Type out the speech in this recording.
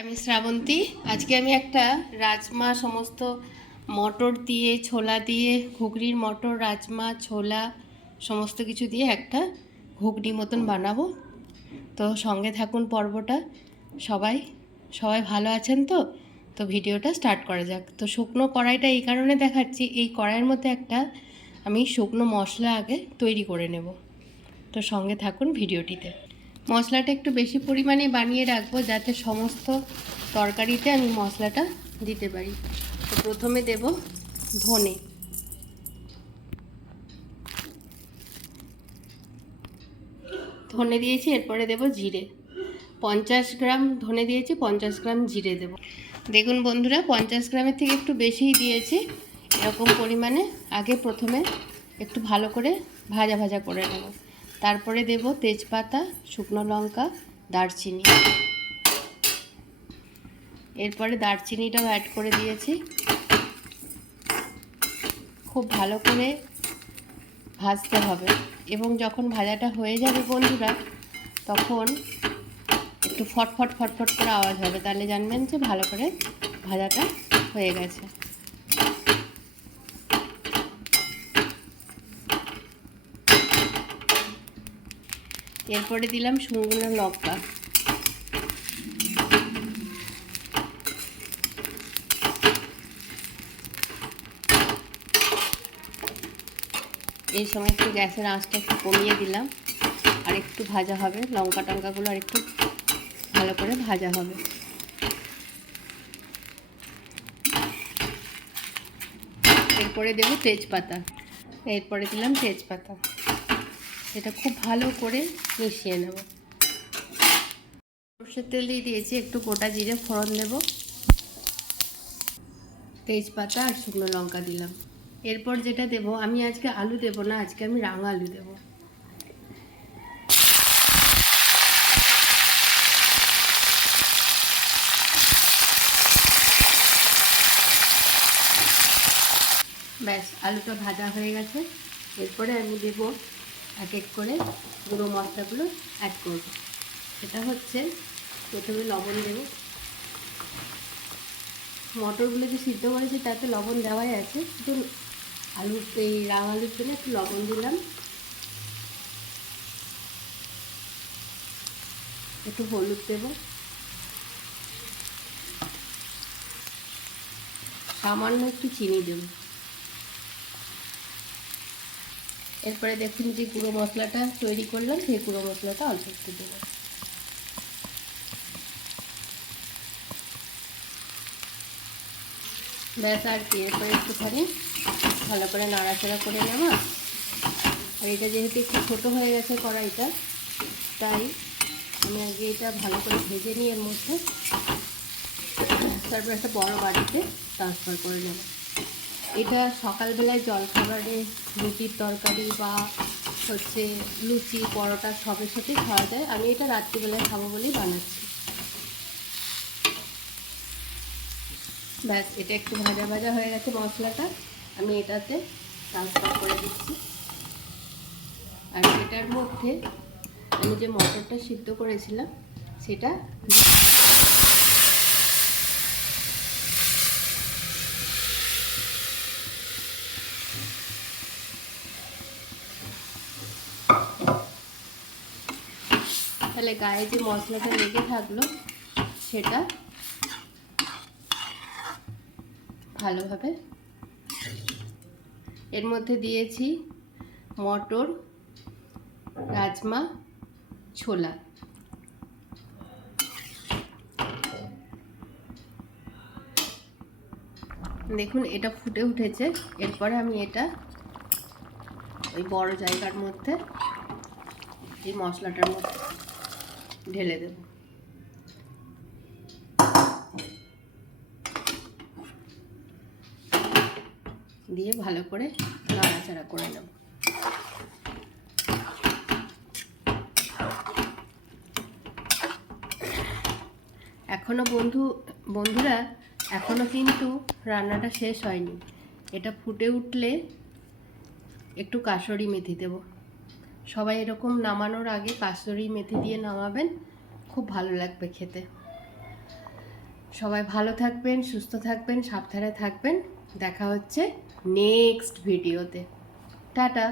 আমি শ্রাবন্তী। আজকে আমি একটা রাজমা সমস্ত মটর দিয়ে ছোলা দিয়ে ঘুগনির মটর রাজমা ছোলা সমস্ত কিছু দিয়ে একটা ঘুগনি মতন বানাবো। তো সঙ্গে থাকুন পর্বটা। সবাই সবাই ভালো আছেন তো? তো ভিডিওটা স্টার্ট করা যাক। তো শুকনো কড়াইটা এই কারণে দেখাচ্ছি, এই কড়াইয়ের মধ্যে একটা আমি শুকনো মশলা আগে তৈরি করে নেব। তো সঙ্গে থাকুন ভিডিওটিতে। মশলাটা একটু বেশি পরিমাণে বানিয়ে রাখবো যাতে সমস্ত তরকারিতে আমি মশলাটা দিতে পারি। তো প্রথমে দেব ধনে, ধনে দিয়েছি। এরপরে দেব জিরে, 50 গ্রাম ধনে দিয়েছি, 50 গ্রাম জিরে দেব। দেখুন বন্ধুরা, 50 গ্রামের থেকে একটু বেশিই দিয়েছি। এরকম পরিমাণে আগে প্রথমে একটু ভালো করে ভাজা ভাজা করে নেব। তারপরে দেব তেজপাতা, শুকনো লঙ্কা, দারচিনি। এরপরে দারচিনিটাও অ্যাড করে দিয়েছি। খুব ভালো করে ভাজতে হবে এবং যখন ভাজাটা হয়ে যাবে বন্ধুরা, তখন একটু ফটফট ফটফট করে আওয়াজ হবে, তাহলে জানবেন যে ভালো করে ভাজাটা হয়ে গেছে। এরপরে দিলাম শুকনো লঙ্কা, এই সময় একটু গ্যাসের আঁচটা একটু কমিয়ে দিলাম, আর একটু ভাজা হবে। লঙ্কা টঙ্কাগুলো আর একটু ভালো করে ভাজা হবে। এরপরে দেব তেজপাতা, এরপরে দিলাম তেজপাতা। এটা খুব ভালো করে মিশিয়ে নেব। সরষের তেল দিয়ে দিয়েছি, একটু গোটা জিরে ফোড়ন দেব, তেজপাতা আর শুকনো লঙ্কা দিলাম। এরপর যেটা দেব, আমি আজকে আলু দেব না, আজকে আমি রাঙা আলু দেব। ব্যাস, আলুটা ভাজা হয়ে গেছে। এরপরে আমি দেব এক এক করে গুঁড়ো মশলাগুলো অ্যাড করব। সেটা হচ্ছে, প্রথমে লবণ দেব। মটরগুলো যে সিদ্ধ করেছি তাতে লবণ দেওয়াই আছে, একটু এই রাঙা আলুর জন্য একটু লবণ দিলাম। একটু হলুদ দেব, সামান্য একটু চিনি দেব। এরপরে দেখুন যে গুঁড়ো মশলাটা তৈরি করলাম, সেই গুঁড়ো মশলাটা অল্প একটু দেবো। ব্যাস, আর কি। এরপরে একটুখানি ভালো করে নাড়াচাড়া করে নেব। আর এটা যেহেতু একটু ছোটো হয়ে গেছে কড়াইটা, তাই আমি আগে এটা ভালো করে ভেজে নিয়ে এর মধ্যে তারপর একটা বড় বাটিতে ট্রান্সফার করে নেব। এটা সকালবেলায় জলখাবারে রুটির তরকারি বা হচ্ছে লুচি পরোটা সবের সাথেই খাওয়া যায়। আমি এটা রাত্রিবেলায় খাবো বলেই বানাচ্ছি। ব্যাস, এটা একটু ভাজা ভাজা হয়ে গেছে মশলাটা, আমি এটাতে ট্রান্সফার করে দিচ্ছি। আর এটার মধ্যে আমি যে মটরটা সিদ্ধ করেছিলাম সেটা তাহলে গায়ে যে মশলাটা লেগে থাকলো সেটা ভালোভাবে এর মধ্যে দিয়েছি মটর, রাজমা, ছোলা। দেখুন এটা ফুটে উঠেছে। এরপরে আমি এটা ওই বড় জায়গার মধ্যে এই মশলাটার মধ্যে ঢেলে দেব। দিয়ে ভালো করে নাড়াচাড়া করে নেব। বন্ধুরা এখনো কিন্তু রান্নাটা শেষ হয়নি। এটা ফুটে উঠলে একটু কাসুরি মেথি দেব। সবাই এরকম নামানোর আগে কাসুরি মেথি দিয়ে নামাবেন, খুব ভালো লাগবে খেতে। সবাই ভালো থাকবেন, সুস্থ থাকবেন, সাবধানে থাকবেন। দেখা হচ্ছে নেক্সট ভিডিওতে। টাটা।